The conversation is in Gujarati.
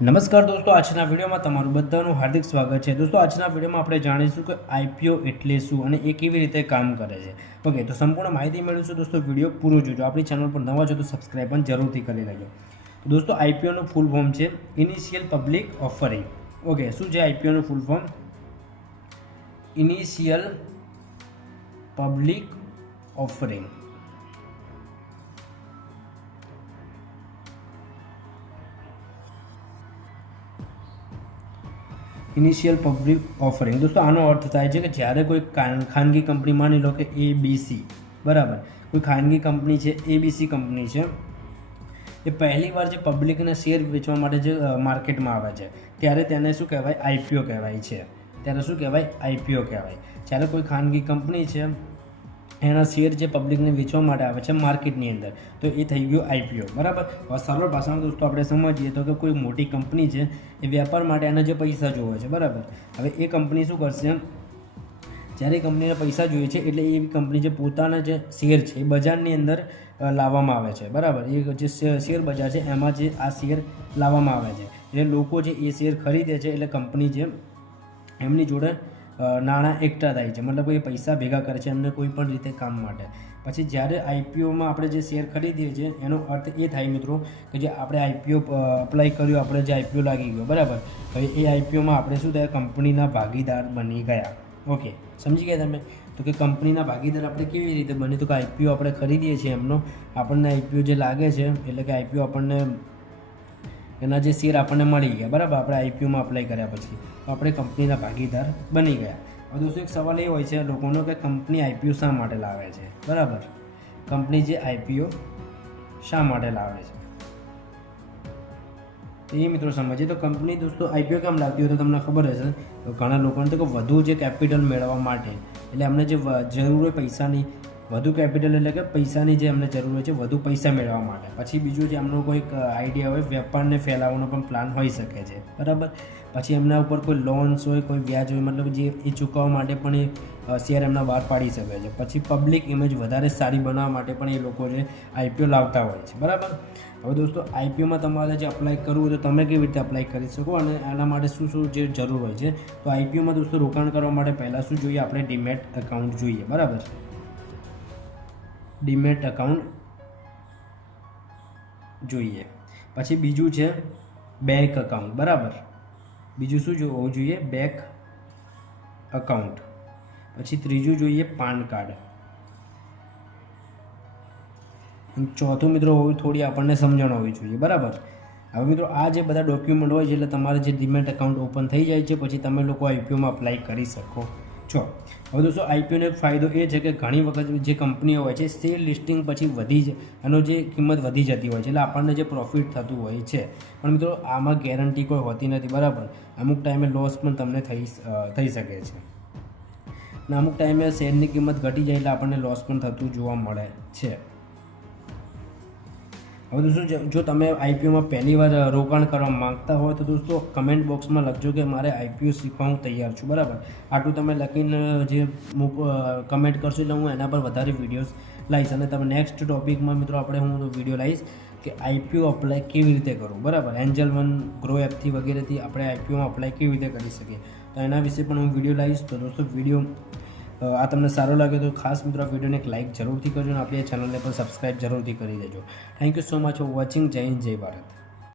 નમસ્કાર દોસ્તો, આજના વિડીયોમાં તમારું બધાનું હાર્દિક સ્વાગત છે. દોસ્તો, આજના વિડીયોમાં આપણે જાણીશું કે આઈપીઓ એટલે શું અને એ કેવી રીતે કામ કરે છે. ઓકે, તો સંપૂર્ણ માહિતી મેળવીશું. દોસ્તો, વીડિયો પૂરો જોજો. આપણી ચેનલ પર નવા છો તો સબસ્ક્રાઈબ પણ જરૂરથી કરી લેજો. દોસ્તો આઈપીઓનું ફૂલ ફોર્મ છે. ઇનિશિયલ પબ્લિક ઓફરિંગ ઓકે, શું છે આઈપીઓનું full form initial public offering initial public offering દોસ્તો, આનો અર્થ થાય છે કે જ્યારે કોઈ ખાનગી કંપની, માની લો કે એ બીસી બરાબર? કોઈ ખાનગી કંપની છે એ બીસી કંપની છે, એ પહેલી વાર જે પબ્લિકને શેર વેચવા માટે જે માર્કેટમાં આવે છે, ત્યારે તેને શું કહેવાય? આઈપીઓ કહેવાય છે. ત્યારે શું કહેવાય? આઈપીઓ કહેવાય. જ્યારે કોઈ ખાનગી કંપની છે એના શેર જે પબ્લિકને વેચવા માટે આવે છે માર્કેટની અંદર, તો એ થઈ ગયું આઈપીઓ બરાબર? હવે સરળ ભાષામાં દોસ્તો આપણે સમજીએ તો કે કોઈ મોટી કંપની છે, એ વેપાર માટે એના જે પૈસા જોવે છે, બરાબર? હવે એ કંપની શું કરશે જ્યારે એ કંપનીને પૈસા જોઈએ છે, એટલે એવી કંપની જે પોતાના જે શેર છે, એ બજારની અંદર લાવવામાં આવે છે, બરાબર? એ જે શેર બજાર છે, એમાં જે આ શેર લાવવામાં આવે છે. એટલે લોકો જે એ શેર ખરીદે છે, એટલે કંપની જે એમની જોડે નાણાં એકઠા થાય છે. મતલબ એ પૈસા ભેગા કરે છે એમને કોઈ પણ રીતે કામ માટે. પછી જ્યારે આઈપીઓમાં આપણે જે શેર ખરીદીએ છીએ, એનો અર્થ એ થાય મિત્રો કે જે આપણે આઈપીઓ અપ્લાય કર્યું, આપણે જે આઈપીઓ લાગી ગયો, બરાબર? હવે એ આઈપીઓમાં આપણે શું થયા? કંપનીના ભાગીદાર બની ગયા. ઓકે સમજી ગયા તમે? તો કે કંપનીના ભાગીદાર આપણે કેવી રીતે બની? તો કે આઈપીઓ આપણે ખરીદીએ છીએ એમનો. આપણને આઈપીઓ જે લાગે છે, એટલે કે આઈપીઓ આપણને એના જે શેર આપણને મળી ગયા, બરાબર? આપણે આઈપીઓમાં અપ્લાય કર્યા પછી. તો આપણે કંપનીના ભાગીદાર બની ગયા. હવે દોસ્તો, એક સવાલ એ હોય છે લોકોનો કે કંપની આઈપીઓ શા માટે લાવે છે? બરાબર? કંપની જે આઈપીઓ શા માટે લાવે છે? એ મિત્રો સમજીએ. તો કંપની દોસ્તો આઈપીઓ કેમ લાગતી હોય તો તમને ખબર હશે. ઘણા લોકોને તો વધુ જે કેપિટલ મેળવવા માટે. એટલે અમને જે જરૂર હોય પૈસાની વધુ કેપિટલ એટલે કે પૈસાની જે અમને જરૂર હોય છે, વધુ પૈસા મેળવવા માટે. પછી બીજું જે એમનો કોઈક આઈડિયા હોય, વેપારને ફેલાવવાનો પણ પ્લાન હોઈ શકે છે. બરાબર? પછી એમના ઉપર કોઈ લોન્સ હોય, કોઈ વ્યાજ હોય, મતલબ જે એ ચૂકવવા માટે પણ એ શેર એમના બહાર પાડી શકે છે. પછી પબ્લિક ઇમેજ વધારે સારી બનાવવા માટે પણ એ લોકો જે આઈપીઓ લાવતા હોય છે. બરાબર? હવે દોસ્તો આઈપીઓમાં તમારે જે અપ્લાય કરવું હોય તો તમે કેવી રીતે અપ્લાય કરી શકો અને આના માટે શું શું જે જરૂર હોય છે? તો આઈપીઓમાં દોસ્તો રોકાણ કરવા માટે પહેલાં શું જોઈએ? આપણે ડીમેટ એકાઉન્ટ જોઈએ. બરાબર? ડીમેટ અકાઉન્ટ જોઈએ. પછી બીજું છે બેંક અકાઉન્ટ બરાબર? બીજું શું હોવું જોઈએ? બેંક અકાઉન્ટ પછી ત્રીજું જોઈએ પાન કાર્ડ. ચોથું મિત્રો હોવી થોડી આપણને સમજણ હોવી જોઈએ, બરાબર? હવે મિત્રો આ જે બધા ડોક્યુમેન્ટ હોય છે, એટલે તમારે જે ડીમેટ એકાઉન્ટ ઓપન થઈ જાય છે, પછી તમે લોકો આઈપીઓમાં અપ્લાય કરી શકો. છો. હવે દોસ્તો આઈપીઓનો એક ફાયદો એ છે કે ઘણી વખત જે કંપનીઓ હોય છે સેલ લિસ્ટિંગ પછી વધી જ, એનો જે કિંમત વધી જતી હોય છે, એટલે આપણને જે પ્રોફિટ થતું હોય છે. પણ મિત્રો, આમાં ગેરંટી કોઈ હોતી નથી, બરાબર? અમુક ટાઈમે લોસ પણ તમને થઈ થઈ શકે છે. અને અમુક ટાઈમે શેરની કિંમત ઘટી જાય એટલે આપણને લોસ પણ થતું જોવા મળે છે. હવે દોસ્તો જો- તમે આઈપીઓમાં પહેલી વાર રોકાણ કરવા માંગતા હોય તો દોસ્તો કમેન્ટ બોક્સમાં લખજો કે મારે આઈપીઓ શીખવા હું તૈયાર છું, બરાબર? આટલું તમે લખીને જે કમેન્ટ કરશો એટલે હું એના પર વધારે વિડીયોઝ લાવીશ અને તમે નેક્સ્ટ ટોપિકમાં મિત્રો આપણે હું વીડિયો લાવીશ કે આઈપીઓ અપ્લાય કેવી રીતે કરવું, બરાબર? એન્જલ વન ગ્રો એપથી વગેરેથી આપણે આઈપીઓમાં અપ્લાય કેવી રીતે કરી શકીએ? તો એના વિશે પણ હું વીડિયો લાવીશ તો દોસ્તો વીડિયો આ તમને સારો લાગે તો ખાસ મિત્રો આ વિડીયોને એક લાઇક જરૂરથી કરજો અને આપણી ચેનલને પણ સબસ્ક્રાઇબ જરૂરથી કરી દેજો. Thank you so much for watching જય હિન્દ, જય ભારત.